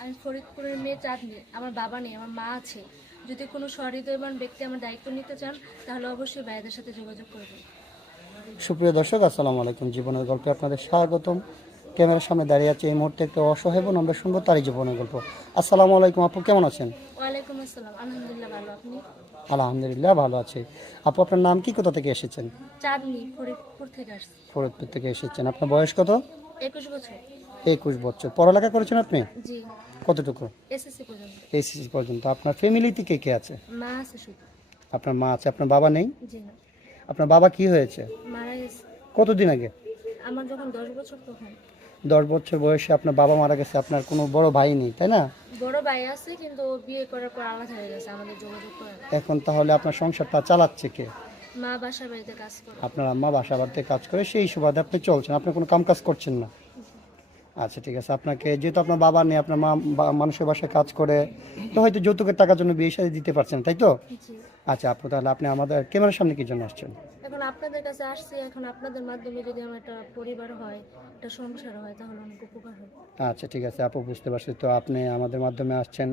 আমি ফরিদপুরের মেয়ে চাঁদনি। আমার বাবা নেই, আমার মা আছে। যদি কোনো সহৃদয়বান ব্যক্তি আমার দায়িত্ব নিতে চান তাহলে অবশ্যই ভাইয়াদের সাথে যোগাযোগ করবেন। সুপ্রিয় দর্শক, আসসালামু আলাইকুম। জীবনের গল্পে আপনাদের স্বাগতম। ক্যামেরার সামনে দাঁড়িয়ে আছে এই মুহূর্তে একটা অসহায় বোন, আমরা শুনবো তারই জীবনের গল্প। আসসালামু আলাইকুম আপু, কেমন আছেন? ওয়ালাইকুম আসসালাম, আলহামদুলিল্লাহ ভালো। আপনি? আলহামদুলিল্লাহ ভালো আছি। আপু, আপনার নাম কি, কোথা থেকে এসেছেন? চাঁদনি, ফরিদপুর থেকে আসছি। ফরিদপুর থেকে এসেছেন। আপনার বয়স কত? 21 বছর। 21 বছর। পড়ালেখা করেছেন আপনি? জি, কতটুকু? এসএসসি পর্যন্ত। এসএসসি পর্যন্ত। আপনার ফ্যামিলিতে কে কে আছে? মা আছে শুধু। আপনার মা আছে, আপনার বাবা নেই? জি না, আপনার বাবা কি হয়েছে? মারা গেছে। কতদিন আগে? আমার যখন 10 বছর তখন। 10 বছর বয়সে আপনার বাবা মারা গেছে। আপনার কোনো বড় ভাই নেই, তাই না? বড় ভাই আছে কিন্তু ও বিয়ে করার পর আলাদা হয়ে গেছে, আমাদের যোগাযোগ করে না। এখন তাহলে আপনার সংসারটা চালাচ্ছে কে? মা বাসার বাড়িতে কাজ করে। আপনার আম্মা বাসা বাড়িতে কাজ করে, সেই সুবাদে আপনি চলছেন, আপনি কোনো কাম কাজ করছেন না। আচ্ছা, ঠিক আছে। আপনাকে যেহেতু আপনার বাবা নেই, আপনার মা মানুষের বাসায় কাজ করে, তো হয়তো যৌতুকের টাকার জন্য বিয়ে শাদী দিতে পারছেন, তাই তো? জি। আচ্ছা আপু, তাহলে আপনি আমাদের ক্যামেরার সামনে কি জন্য আসছেন? এখন আপনাদের কাছে আসছি, এখন আপনাদের মাধ্যমে যদি আমার একটা পরিবার হয়, একটা সংসার হয়, তাহলে অনেক উপকার হবে। আচ্ছা, ঠিক আছে আপু, বুঝতে পারছি। তো আপনি আমাদের মাধ্যমে আসছেন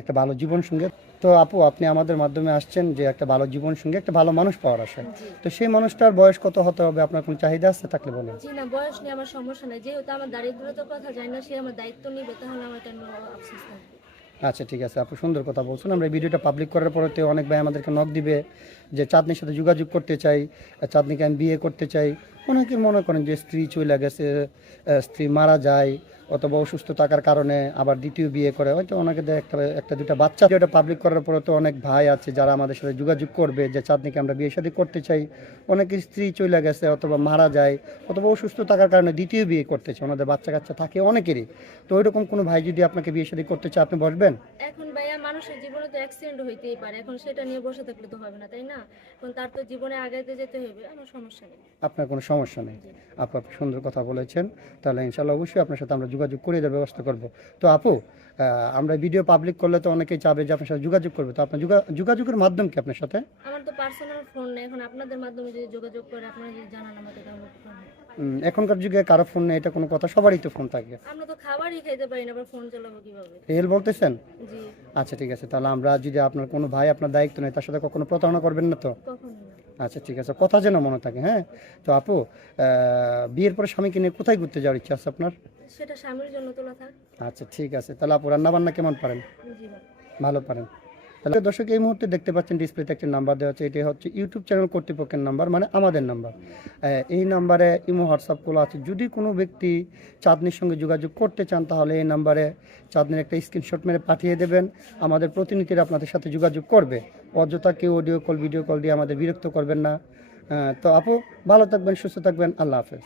একটা ভালো জীবন সঙ্গে। তো আপু, আপনি আমাদের মাধ্যমে আসছেন যে একটা ভালো জীবন সঙ্গে, একটা ভালো মানুষ পাওয়ার আশায়। জি। তো সেই মানুষটার বয়স কত হতে হবে? আপনার কোনো চাহিদা আছে থাকলে বলেন। জি না, বয়স নিয়ে আমার সমস্যা নেই, যেহেতু আমার দারিদ্রতার কথা যায় না, সে আমার দায়িত্ব নিবে, তাহলে আমার কেন আফসোস থাকবে। আচ্ছা, ঠিক আছে আপু, সুন্দর কথা বলছেন। আমরা এই ভিডিওটা পাবলিক করার পরে তো অনেক ভাই আমাদেরকে নক দিবে যে চাঁদনির সাথে যোগাযোগ করতে চাই, চাঁদনিকে আমি বিয়ে করতে চাই। অনেকে মনে করেন যে স্ত্রী চলে গেছে, স্ত্রী মারা যায়, অথবা অসুস্থ থাকার কারণে আবার দ্বিতীয় বিয়ে করে, হয়তো অনেকে একটা একটা দুটা বাচ্চা। ভিডিওটা পাবলিক করার পরে তো অনেক ভাই আছে যারা আমাদের সাথে যোগাযোগ করবে যে চাঁদনিকে আমরা বিয়ে শাদী করতে চাই। অনেকে স্ত্রী চলে গেছে অথবা মারা যায় অথবা অসুস্থ থাকার কারণে দ্বিতীয় বিয়ে করতে চায়, ওনাদের বাচ্চা কাচ্চা থাকে অনেকেরই। তো ওইরকম কোনো ভাই যদি আপনাকে বিয়ে শাদী করতে চায়, আপনি বসবেন? এখন ভাইয়া, মানুষের জীবনে তো অ্যাক্সিডেন্ট হইতেই পারে, এখন সেটা নিয়ে বসে থাকলে তো হবে না, তাই না? এখন তার তো জীবনে আগাইতে যেতে হবে, আমার সমস্যা নেই। আপনার কোনো সমস্যা নেই। জি। আপু, আপনি সুন্দর কথা বলেছেন। তাহলে ইনশাল্লাহ অবশ্যই আপনার সাথে আমরা যোগাযোগ করে দেওয়ার ব্যবস্থা করব। তো আপু, আমরা ভিডিও পাবলিক করলে তো অনেকেই চাবে যে আপনার সাথে যোগাযোগ করবে। তো আপনার যোগাযোগের মাধ্যম কি আপনার সাথে? আমার তো পার্সোনাল ফোন নেই, এখন আপনাদের মাধ্যমে যদি যোগাযোগ করে, আপনারা যদি জানান আমাকে, তাহলে উপকার হয়। এখনকার যুগে কারো ফোন নেই এটা কোনো কথা? সবারই তো ফোন থাকে। আমরা তো খাবারই খাইতে পারি না, আবার ফোন চালাবো কিভাবে? রিয়েল বলতেছেন? জি। আচ্ছা, ঠিক আছে। তাহলে আমরা যদি আপনার কোনো ভাই আপনার দায়িত্ব নেই, তার সাথে কখনো প্রতারণা করবেন না তো? কখনো না। আচ্ছা, ঠিক আছে, কথা যেন মনে থাকে। হ্যাঁ। তো আপু, বিয়ের পরে স্বামীকে নিয়ে কোথায় ঘুরতে যাওয়ার ইচ্ছা আছে আপনার? সেটা স্বামীর জন্য তোলা থাক। আচ্ছা, ঠিক আছে। তাহলে আপু, রান্না বান্না কেমন পারেন? জি ভাই। ভালো পারেন। তাহলে দর্শক, এই মুহূর্তে দেখতে পাচ্ছেন ডিসপ্লেতে একটি নাম্বার দেওয়া আছে। এটি হচ্ছে ইউটিউব চ্যানেল কর্তৃপক্ষের নাম্বার, মানে আমাদের নাম্বার। এই নাম্বারে ইমো হোয়াটসঅ্যাপ খোলা আছে। যদি কোনো ব্যক্তি চাঁদনির সঙ্গে যোগাযোগ করতে চান, তাহলে এই নাম্বারে চাঁদনির একটা স্ক্রিনশট মেরে পাঠিয়ে দেবেন। আমাদের প্রতিনিধিরা আপনাদের সাথে যোগাযোগ করবে। অযথা কেউ অডিও কল ভিডিও কল দিয়ে আমাদের বিরক্ত করবেন না। তো আপু, ভালো থাকবেন, সুস্থ থাকবেন। আল্লাহ হাফেজ।